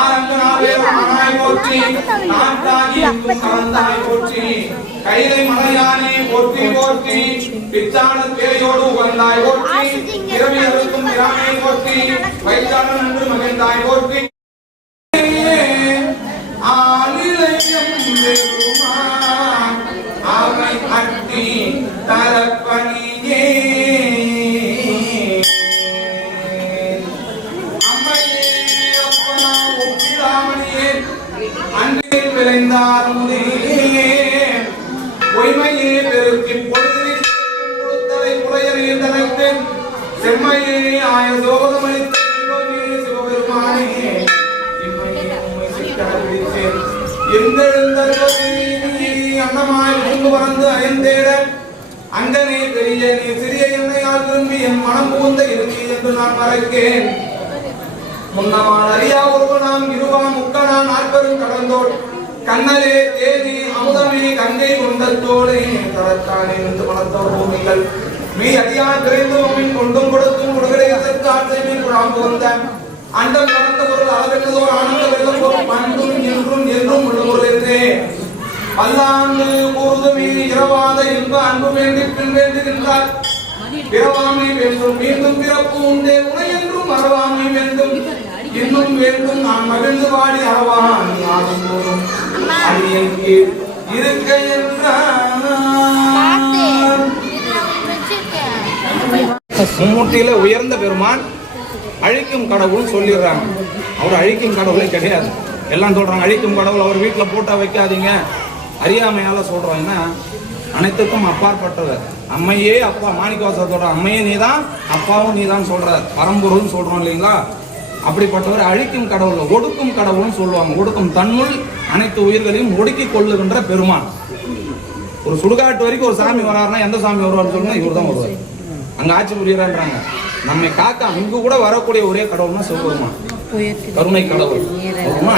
ஆரங்கனாய் போற்றி நாட்டாகி எங்கும் கலந்தாய் போற்றி கைலை மலையானே போற்றி போற்றி பிச்சான பேரையோடு உகந்தாய் போற்றி இரவி அறுக்கும் இராமே போற்றி வைத்தாளன் என்று மகிழ்ந்தாய் போற்றி ஆலிலையும் பெருமான் அவை அட்டி தரப்பணியே அன்பில் விளைந்தார் பொய்மையே பெருக்கி பொழுதில் கொடுத்தலை புறையறிய தனக்கு செம்மையே ஆய சோகமளித்த சிவபெருமானே அன்னமாய் பூந்து பறந்து அயந்தேட அங்கனே பெரிய நீ சிறிய எண்ணெயால் திரும்பி என் மனம் பூந்த இருக்கு என்று நான் மறைக்கேன் முன்னமான் அறியா ஒருவனாம் இருவாம் முக்கனான் நாற்பெரும் கடந்தோள் கண்ணலே தேதி அமுதமே கங்கை கொண்டத்தோடு தரத்தானே என்று மனத்தோர் பூமிகள் மீ அடியான் விரைந்து உம்மின் கொண்டும் கொடுத்தும் உடகடை அதற்கு ஆட்சையின் குழாம்பு வந்த அண்டம் கடந்த பொருள் அளவென்றதோர் ஆனந்த வெள்ளம் பொருள் பண்டும் என்றும் என்றும் உள்ள பொருள் என்றே பல்லாண்டு கூறுதுமே இரவாத இன்ப அன்பு வேண்டி பின் வேண்டுகின்றார் பிறவாமை வேண்டும் மீண்டும் பிறப்பு உண்டே உனை என்றும் மறவாமை வேண்டும் இன்னும் வேண்டும் நான் மகிழ்ந்து பாடி அறவான் யாரும் போதும் அடியேற்கு இருக்க மும்மூர்த்தியில உயர்ந்த பெருமான் அழிக்கும் கடவுள் சொல்லிடுறாங்க. அவர் அழிக்கும் கடவுளே கிடையாது. எல்லாம் சொல்றாங்க அழிக்கும் கடவுள், அவர் வீட்டில் போட்டா வைக்காதீங்க, அறியாமையால சொல்றாங்கன்னா அனைத்துக்கும் அப்பாற்பட்டவர். அம்மையே அப்பா மாணிக்கவாசத்தோட அம்மையே நீதான் அப்பாவும் நீதான் சொல்றார், பரம்பொருள்னு சொல்றோம் இல்லைங்களா. அப்படிப்பட்டவர் அழிக்கும் கடவுள், ஒடுக்கும் கடவுள்னு சொல்லுவாங்க. ஒடுக்கும் தன்னுள் அனைத்து உயிர்களையும் ஒடுக்கி கொள்ளுகின்ற பெருமான். ஒரு சுடுகாட்டு வரைக்கும் ஒரு சாமி வராருன்னா எந்த சாமி வருவார்னு சொல்லுங்க, இவர் தான் வருவார். அங்க ஆட்சி புரியறான்றாங்க. நம்மை காக்க இங்கு கூட வரக்கூடிய ஒரே கடவுள்னா சிவபெருமான், கருணை கடவுள்.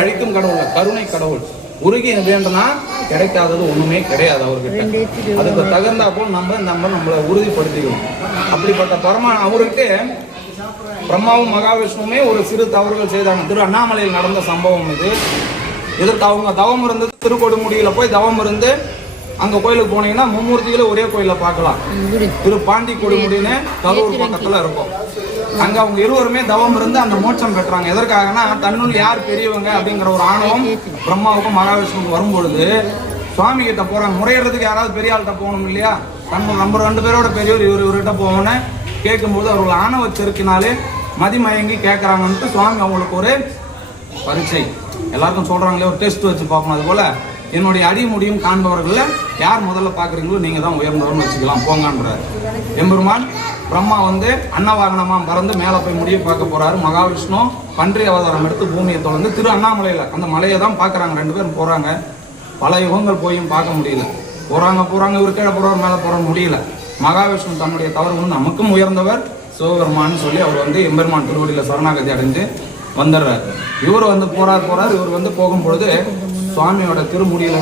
அழிக்கும் கடவுள், கருணை கடவுள். உருகி வேண்டும்னா கிடைக்காதது ஒண்ணுமே கிடையாது அவர்கிட்ட. அதுக்கு தகுந்தா போல் நம்மளை உறுதிப்படுத்திக்கணும். அப்படிப்பட்ட பரமான் அவருக்கு பிரம்மாவும் மகாவிஷ்ணுவுமே ஒரு சிறு தவறுகள் செய்தாங்க. திரு அண்ணாமலையில் நடந்த சம்பவம் இது. இதற்கு அவங்க தவம் இருந்தது திருக்கொடுமுடியில போய் தவம் இருந்து அங்க கோயிலுக்கு போனீங்கன்னா மும்மூர்த்திகளை ஒரே கோயில பார்க்கலாம். திரு பாண்டி கொடுமுடின்னு கரூர் பக்கத்துல இருக்கும். அங்க அவங்க இருவருமே தவம் இருந்து அந்த மோட்சம் பெற்றாங்க. எதற்காகனா தன்னுள் யார் பெரியவங்க அப்படிங்கிற ஒரு ஆணவம் பிரம்மாவுக்கும் மகாவிஷ்ணுவுக்கும் வரும்பொழுது சுவாமி கிட்ட போறாங்க. முறையிறதுக்கு யாராவது பெரிய ஆள்கிட்ட போகணும் இல்லையா, நம்ம 2 பேரோட பெரியவர் இவர்கிட்ட போவோன்னு கேட்கும்போது அவர்கள் ஆணவ செருக்கினாலே மதிமயங்கி கேட்கறாங்கன்ட்டு சுவாமி அவங்களுக்கு ஒரு பரீட்சை எல்லாருக்கும் சொல்றாங்களே, ஒரு டெஸ்ட் வச்சு பார்க்கணும். அது போல என்னுடைய அடிமுடியும் காண்பவர்கள யார் முதல்ல பாக்குறீங்களோ நீங்க தான் உயர்ந்தவர்னு வச்சுக்கலாம் போங்கன்றாரு. எம்பெருமான் பிரம்மா அன்னவாகனமா பறந்து மேல போய் முடிய பார்க்க போறாரு. மகாவிஷ்ணு பன்றி அவதாரம் எடுத்து பூமியை தொடர்ந்து திரு அண்ணாமலையில அந்த மலையை தான் பாக்குறாங்க. 2 பேரும் போறாங்க. பல யுகங்கள் போயும் பார்க்க முடியல. போறாங்க இவர் கீழே போறவர் மேல போற முடியல. மகாவிஷ்ணு தன்னுடைய தவறு நமக்கும் உயர்ந்தவர் சிவபெருமான்னு சொல்லி அவர் எம்பெருமான் திருவடியில சரணாகதி அடைஞ்சு வந்துடுறாரு. இவர் போறார். இவர் போகும் பொழுது சுவாமியோட திருமுடியில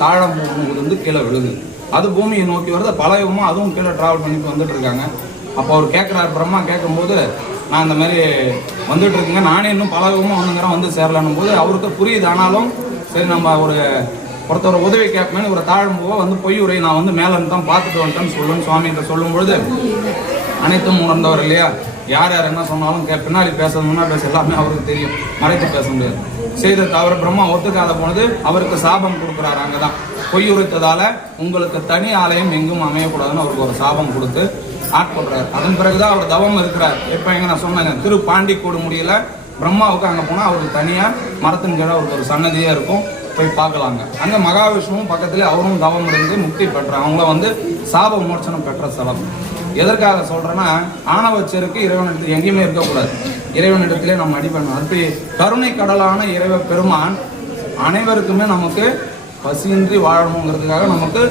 தாழம் கீழே விழுது. அது பூமியை நோக்கி வருது. பல யுகமா அதுவும் கீழே டிராவல் பண்ணிட்டு வந்துட்டு இருக்காங்க. அப்போ அவர் கேட்கிறாரு, பிரம்மா கேட்கும்போது நான் இந்த மாதிரி வந்துட்டு இருக்கேங்க, நானே இன்னும் பல யுகமா வந்து சேரலான்னும் போது அவருக்கு புரியுது. ஆனாலும் சரி நம்ம ஒருத்தர் உதவி கேட்பேன்னு ஒரு தாழ்ம்புவ பொய் உரை நான் மேல இருந்து தான் பார்த்துட்டு வந்துட்டேன்னு சொல்லுன்னு சுவாமி கிட்ட சொல்லும் பொழுது அனைத்தும் உணர்ந்தவர் இல்லையா, யார் என்ன சொன்னாலும் பின்னாடி பேச முன்னாடி பேச எல்லாமே அவருக்கு தெரியும், மறைத்து பேச முடியாது. செய்தது அவர் பிரம்மா ஒத்துக்காத போனது அவருக்கு சாபம் கொடுக்குறாரு. அங்கதான் பொய் உரைத்ததால உங்களுக்கு தனி ஆலயம் எங்கும் அமையக்கூடாதுன்னு அவருக்கு ஒரு சாபம் கொடுத்து ஆட்கொள்றாரு. அதன் பிறகுதான் அவர் தவம் இருக்கிறார். எப்ப நான் சொன்னேங்க திரு பாண்டி கொடுமுடியில பிரம்மாவுக்கு அங்க போனா அவருக்கு தனியா மரத்தின் கீழே அவருக்கு ஒரு சன்னதியா இருக்கும், போய் பார்க்கலாங்க. அங்க மகாவிஷ்ணுவும் பக்கத்துல அவரும் தவம் இருந்து முக்தி பெற்றார். அவங்கள சாப மோட்சனம் பெற்ற ஸ்தலம். எதற்காக சொல்றேன்னா ஆணவச்சருக்கு இறைவனிடத்தில் எங்கேயுமே இருக்கக்கூடாது. இறைவனிடத்திலே நம்ம அடிபடணும். அப்படி கருணை கடலான இறைவ பெருமான் அனைவருக்குமே நமக்கு பசியின்றி வாழணுங்கிறதுக்காக நமக்கு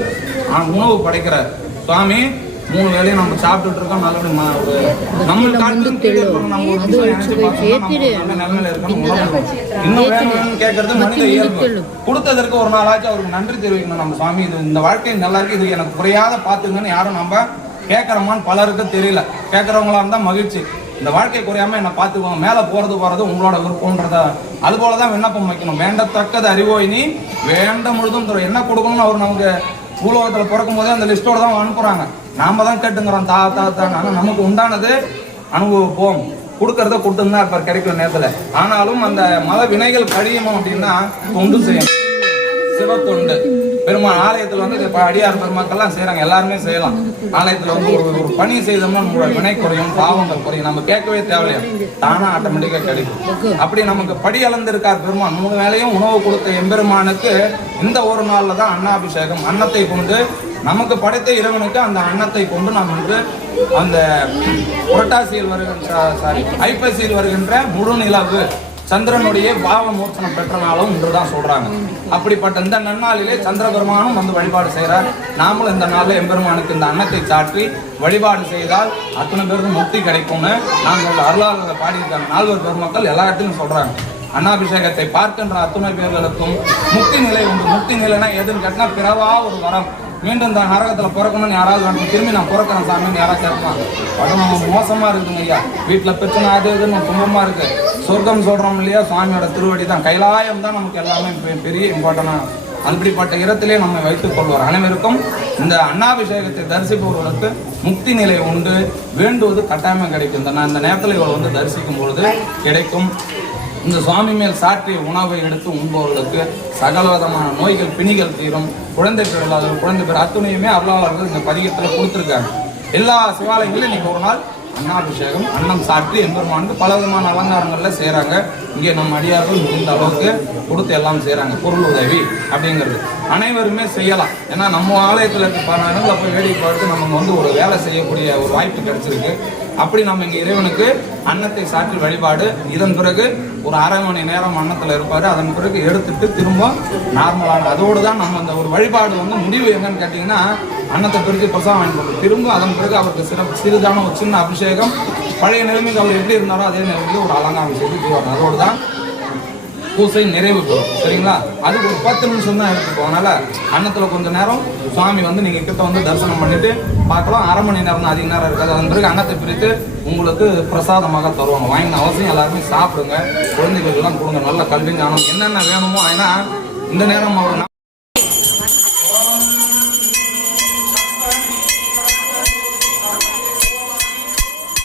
உணவு படைக்கிறார். சுவாமி 3 வேளையும் நம்ம சாப்பிட்டுட்டு இருக்கோம். நல்ல இன்னும் வேணும் கேட்கறது மனித இயல்பு. கொடுத்ததற்கு ஒரு நாளாச்சும் அவருக்கு நன்றி தெரிவிக்கணும். நம்ம சுவாமி இந்த வாழ்க்கை நல்லா இருக்கு, இது எனக்கு குறையாத பாத்துங்கன்னு யாரும் நம்ம கேட்கறோமான்னு பலருக்கு தெரியல. கேட்கறவங்களா இருந்தா மகிழ்ச்சி. இந்த வாழ்க்கை குறையாம என்ன பாத்துக்கோங்க, மேல போறது உங்களோட விருப்பம்ன்றத அது போலதான் விண்ணப்பம் வைக்கணும். வேண்டத்தக்கது அறிவோய் நீ வேண்ட முழுதும் தரும். என்ன கொடுக்கணும்னு அவர் நமக்கு பூலோகத்துல பிறக்கும் போதே அந்த லிஸ்டோட தான் அனுப்புறாங்க. நாம தான் கேட்டுங்கிறோம் தான். ஆனா நமக்கு உண்டானது அனுபவிப்போம், கொடுக்கறத கொடுத்துன்னு தான் இருப்பார் கிடைக்கிற நேரத்துல. ஆனாலும் அந்த மத வினைகள் கழியணும் அப்படின்னா தொண்டு செய்யணும், சிவத்தொண்டு. பெருமாள் ஆலயத்துல வந்து அடியார் பெருமக்கள்லாம் செய்யறாங்க, எல்லாருமே செய்யலாம். ஆலயத்துல வந்து ஒரு பணி செய்தோம்னா நம்மளோட வினை குறையும், பாவங்கள் குறையும். நம்ம கேட்கவே தேவையில்லையா, தானா ஆட்டோமேட்டிக்கா கிடைக்கும். அப்படி நமக்கு படி அளந்திருக்கார் பெருமான். 3 வேளையும் உணவு கொடுத்த எம்பெருமானுக்கு இந்த ஒரு நாள்ல தான் அன்னாபிஷேகம். அன்னத்தை கொண்டு நமக்கு படைத்த இறைவனுக்கு அந்த அன்னத்தை கொண்டு நாம் வந்து அந்த புரட்டாசியில் வருகின்ற ஐப்பசியில் வருகின்ற முழு நிலவு சந்திரனுடைய பாவ மோட்சனம் பெற்ற நாளும் இன்றுதான் சொல்றாங்க. அப்படிப்பட்ட இந்த நன்னாளிலே சந்திர பெருமானும் வந்து வழிபாடு செய்கிறார். நாமளும் இந்த நாளில் எம்பெருமானுக்கு இந்த அன்னத்தை சாற்றி வழிபாடு செய்தால் அத்தனை பேருக்கும் முக்தி கிடைக்கும்னு நாங்கள் அருளாளர்களை பாடியிருக்காங்க. 4 பெருமக்கள் எல்லா இடத்துலையும் சொல்றாங்க. அன்னாபிஷேகத்தை பார்க்கின்ற அத்துணை பேர்களுக்கும் முக்தி நிலை உண்டு. முக்தி நிலைனா எதுன்னு கேட்டா பிறவா ஒரு வரம். மீண்டும் இந்த நரகத்துல பிறக்கணும்னு யாராவது வேணும், திரும்பி நான் பிறக்கிறேன் சாமின்னு யாராவது கேட்பாங்க. உடம்பு நம்ம மோசமா இருக்குங்க ஐயா, வீட்டுல பிரச்சனை அது இதுன்னு துன்பமா இருக்கு. சொர்க்கம் சொல்றோம் இல்லையா, சுவாமியோட திருவடி தான், கைலாயம் தான் நமக்கு எல்லாமே பெரிய இம்பார்ட்டனா. அப்படிப்பட்ட இடத்திலே நம்ம வைத்துக் கொள்வார். அனைவருக்கும் இந்த அன்னாபிஷேகத்தை தரிசிப்பவர்களுக்கு முக்தி நிலை உண்டு. வேண்டுவது கட்டாயமாக கிடைக்கும். இந்த நேரத்தில் இவர்கள் வந்து தரிசிக்கும் பொழுது கிடைக்கும். இந்த சுவாமி மேல் சாற்றிய உணவை எடுத்து உண்பவர்களுக்கு சகல விதமான நோய்கள் பிணிகள் தீரும். குழந்தை பேர் இல்லாத குழந்தை பேர் அத்துணையுமே அருளாளர்கள் இந்த பதிகத்தில் கொடுத்துருக்காங்க. எல்லா சிவாலயங்களும் இன்னைக்கு ஒரு நாள் அன்னாபிஷேகம் அன்னம் சாற்றி எம்பெருமானுக்கு பல விதமான அலங்காரங்கள்ல செய்யறாங்க. இங்கே நம்ம அடியார்கள் முடிந்த அளவுக்கு கொடுத்து எல்லாம் செய்யறாங்க. பொருள் உதவி அப்படிங்கிறது அனைவருமே செய்யலாம். ஏன்னா நம்ம ஆலயத்தில் இருக்க பல இடங்களை போய் வேடிக்கை பார்த்து நமக்கு வந்து ஒரு வேலை செய்யக்கூடிய ஒரு வாய்ப்பு கிடைச்சிருக்கு. அப்படி நம்ம இங்க இறைவனுக்கு அன்னத்தை சாற்றி வழிபாடு. இதன் பிறகு ஒரு அரை மணி நேரம் அன்னத்துல இருப்பாரு. அதன் பிறகு எடுத்துட்டு திரும்ப நார்மலான அதோடு தான் நம்ம அந்த ஒரு வழிபாடு வந்து முடிவு எங்கன்னு கேட்டீங்கன்னா அன்னத்தை பிரித்து பிரசாதம் வாங்கி போட்டு திரும்ப அதன் பிறகு அவருக்கு சிறிதான ஒரு சின்ன அபிஷேகம். பழைய நிலைமைக்கு அவர் எப்படி இருந்தாரோ அதே நிலைமைக்கு ஒரு அலங்காரம் செய்து தீவாங்க. அதோடு தான் பூசை நிறைவு பெறும். சரிங்களா? அதுக்கு ஒரு 10 நிமிஷம் தான் எடுத்துக்கும். அதனால அன்னத்துல கொஞ்ச நேரம் சுவாமி வந்து நீங்க கிட்ட வந்து தரிசனம் பண்ணிட்டு பார்க்கலாம். அரை மணி நேரம் தான், அதிக நேரம் இருக்காது. அதன் பிறகு அன்னத்தை பிரித்து உங்களுக்கு பிரசாதமாக தருவாங்க. வாங்கின அவசியம் எல்லாருமே சாப்பிடுங்க. குழந்தைகளுக்கு எல்லாம் கொடுங்க. நல்ல கல்வி ஞானம் என்னென்ன வேணுமோ. ஏன்னா இந்த நேரம் அவர்